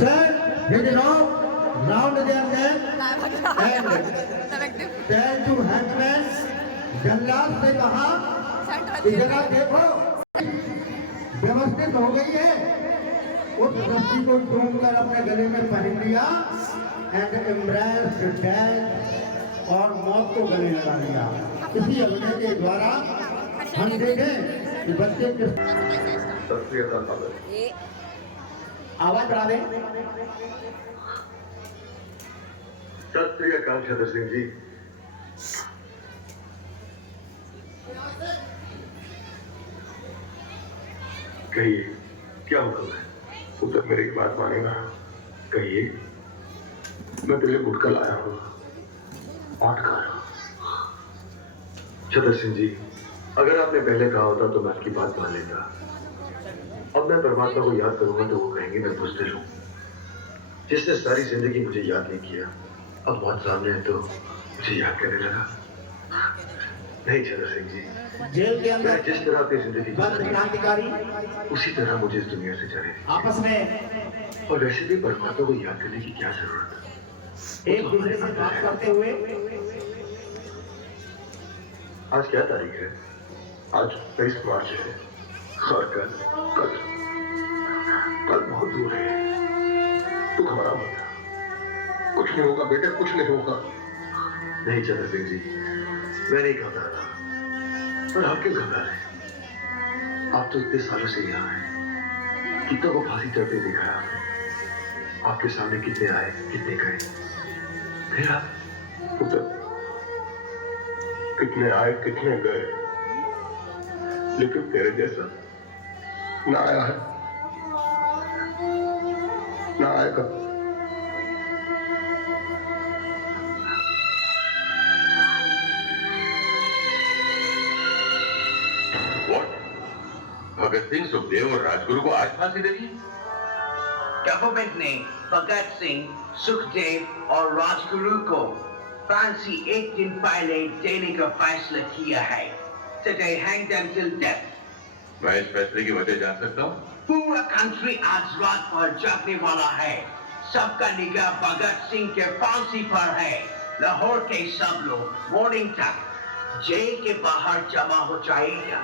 Sir, he did not round their neck and tell to hangman, जल्लाद से कहा कि जरा देखो व्यवस्थित हो गई है। उस रस्सी को ढूंढ कर अपने गले में पहन लिया एंड एम्ब्रेस्ड डेथ और मौत को गले लगा लिया। इसी अभिनय के द्वारा हम देखें कि बच्चे किस आवाज बढ़ा दें। सत श्री अकाल छतर सिंह जी। कहिए क्या हुक्म है? पुत्र मेरी बात मानेगा? कहिए। मैं तेरे लिए गुटखा लाया हूँ और खा रहा हूँ। छतर सिंह जी, अगर आपने पहले कहा होता तो मैं आपकी बात मान लेता। अब मैं परमात्मा को याद करूंगा तो वो कहेंगे मैं बुज़दिल हूँ, जिसने सारी जिंदगी मुझे याद नहीं किया। अब मौत सामने है तो मुझे याद करने लगा। नहीं छतर सिंह जी, जेल के अंदर जिस तरह अपनी जिंदगी बंद क्रांतिकारी उसी तरह मुझे इस दुनिया से जाने दीजिए। आपस में और वैसे भी परमात्मा को याद करने की क्या जरूरत है? एक दूसरे से बात करते हुए। आज क्या तारीख है? आज 23 मार्च है और कल कल कल बहुत दूर है। तू घबरा मत, कुछ नहीं होगा बेटे, कुछ नहीं होगा। नहीं चंद्र सिंह जी, मैं नहीं घबरा रहा। पर आप क्यों घबरा रहे? आप तो इतने सालों से यहाँ हैं, कितनों को फांसी चढ़ते देखा है आपने। आपके सामने कितने आए, कितने गए, फिर आप पुत्र कितने आए, कितने गए, लेकिन तेरे जैसा ना आया है, ना आएगा। भगत सिंह, सुखदेव और राजगुरु को आज फांसी दे दी। गवर्नमेंट ने भगत सिंह, सुखदेव और राजगुरु को फांसी एक दिन पहले देने का फैसला किया है। Today hang them till death. मैं इस फैसले की वजह जान सकता हूँ? पूरा कंट्री आज रात पर जागने वाला है। सबका निगाह भगत सिंह के फांसी पर है। लाहौर के सब लोग मॉर्निंग तक जेल के बाहर जमा हो जाएगा,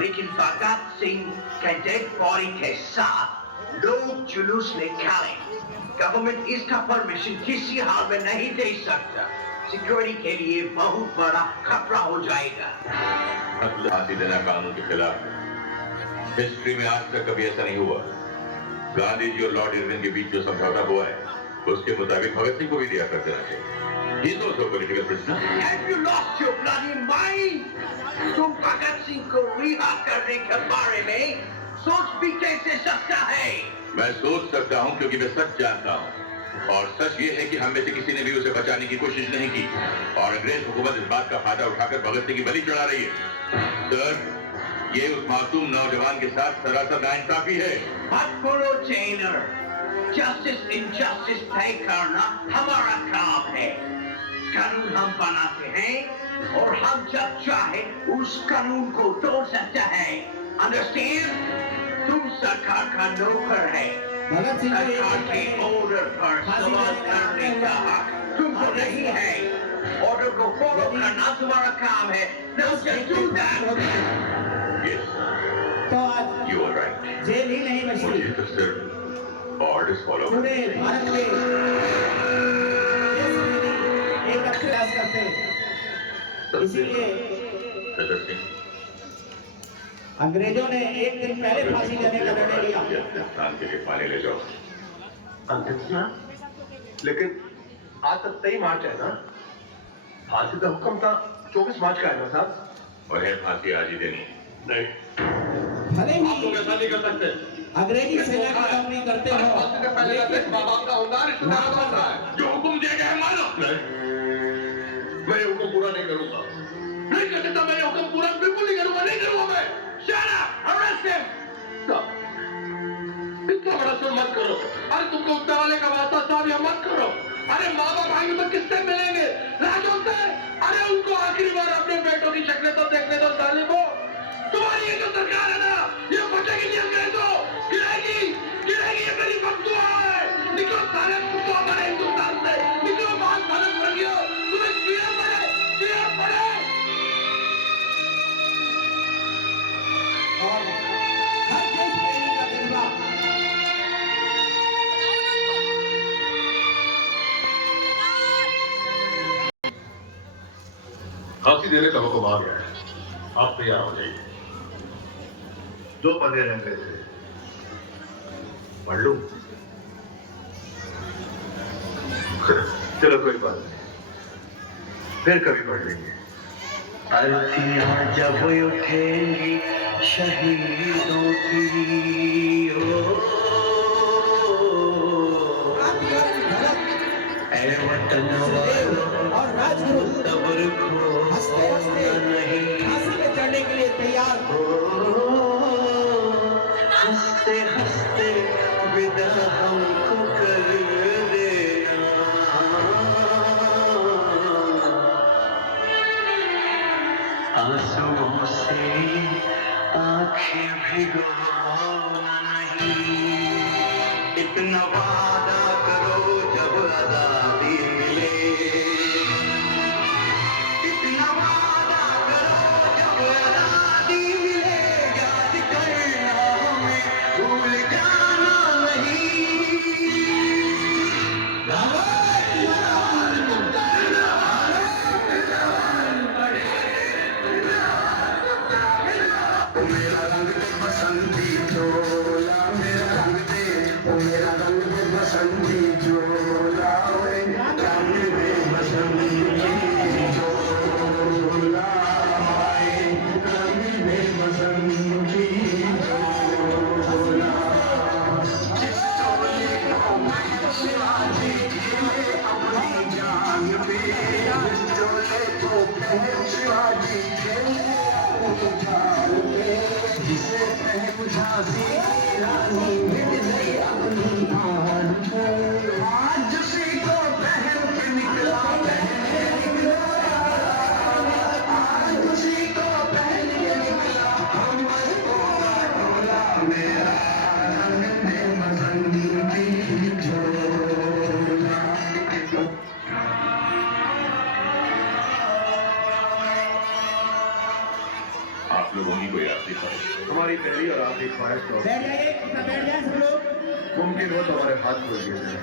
लेकिन भगत सिंह के डेड बॉडी के साथ लोग जुलूस निकाले। गवर्नमेंट इसका परमिशन किसी हाल में नहीं दे सकता। सिक्योरिटी के लिए बहुत बड़ा खतरा हो जाएगा। फांसी देना कानून के खिलाफ है। हिस्ट्री में आज तक कभी ऐसा नहीं हुआ। गांधी जी और लॉर्ड इरविन के बीच जो समझौता हुआ है, उसके मुताबिक भगत सिंह को भी दिया कर देना चाहिए। He's also a political prisoner. Have you lost your bloody mind? तुम भगत सिंह को रिहा करने के बारे में सोच भी कैसे सकता है? मैं सोच सकता हूँ क्योंकि मैं सच जानता हूँ, और सच ये है कि हम में से किसी ने भी उसे बचाने की कोशिश नहीं की, और अंग्रेज हुकूमत इस बात का फायदा उठाकर भगत सिंह की बलि चढ़ा रही है। सर, ये उस मासूम नौजवान के साथ सरासर नाइंसाफी है। मत बोलो जेलर, जस्टिस इनजस्टिस तय करना हमारा काम है। कानून हम बनाते हैं और हम जब चाहे उस कानून को तोड़ सकते हैं। अंडरस्टैंड? तुम सरकार का नौकर है। सरकार के ऑर्डर पर सवाल करने का हक तुमको नहीं है। ऑर्डर को फॉलो करना तुम्हारा काम है। Now just do that. Yes, तो आज you are right. जेल ही नहीं बची। मुझे तो सिर्फ ऑर्डर्स फॉलो पूरे भारत में एक प्रयास करते हैं। इसीलिए छतर सिंह, अंग्रेजों ने एक दिन पहले फांसी देने का निर्णय लिया। हिंदुस्तान के लिए पानी ले जाओ। लेकिन आज तक 23 मार्च है ना? फांसी का हुक्म था 24 मार्च का है ना साहब? उन्हें फांसी आज ही देनी। नहीं, भले आप लोग ही ऐसा नहीं कर सकते। अंग्रेजी सेना की कंपनी करते हो, फांसी से पहले का माँ बाप का होना रिश्तेदार बन रहा है। जो हुक्म दिया गया है मानो। मैं ये हुक्म पूरा नहीं करूंगा। नहीं कर सकता, मैं ये हुक्म पूरा बिल्कुल नहीं करूंगा, नहीं करूंगा मैं। Shut up! Arrest him! इतना बड़ा सुर मत करो। अरे तुमको उत्तर वाले का वास्ता साहब ये मत करो। अरे माँ बाप आएंगे तो किससे मिलेंगे? राजों से। अरे उनको आखिरी बार अपने बेटों की शक्लें तो देखने दो सालिमो। तुम्हारी ये जो सरकार है ना, ये बचेगी नहीं अंग्रेजों, गिराएगी, गिराएगी, ये मेरी बददुआ है। फांसी देने का हुक्म आ गया है, आप तैयार हो जाइए। 2 पन्ने रह गए थे, पढ़ लूं? चलो कोई बात नहीं, फिर कभी पढ़ लेंगे। अर्थियां जब उठेंगी शहीदों की, ऐ वतन वालों और राजगुरु सब्र हंसते हंसते नहीं, फांसी पे चढ़ने के लिए तैयार हो। हंसते हंसते विदा हमको कर देना, आंसुओं से आंखें भिगोना नहीं, इतना वादा करो जब आजादी मिले, इतना वादा करो जब आजादी मिले, याद करना हमें भूल जाना नहीं। मेरा रंग दे बसंती चोला, मेरा रंग दे, मेरा रंग दे बसंती चोला, रंग दे बसंती चोला, रंग दे बसंती चोला। जिस चोले को मैं शिवाजी खेले अपनी जान पे, जिस चोले को मैं शिवाजी खेले अपनी जान पे, जिसे प्रेम झांसी रानी मिट गई अपनी आन पे, आज उसी को पहन के निकला, आज उसी को पहन के निकला हमर टोला टोला, मेरा रंग दे बसंती चोला। आप लोगों की कोई आखिरी ख्वाहिश? हमारी पहली और आखिरी ख्वाहिश तो बैठ जाइए, बैठ जाए सब लोग। मुमकिन हो तो हमारे हाथ जोड़ दिए जाए।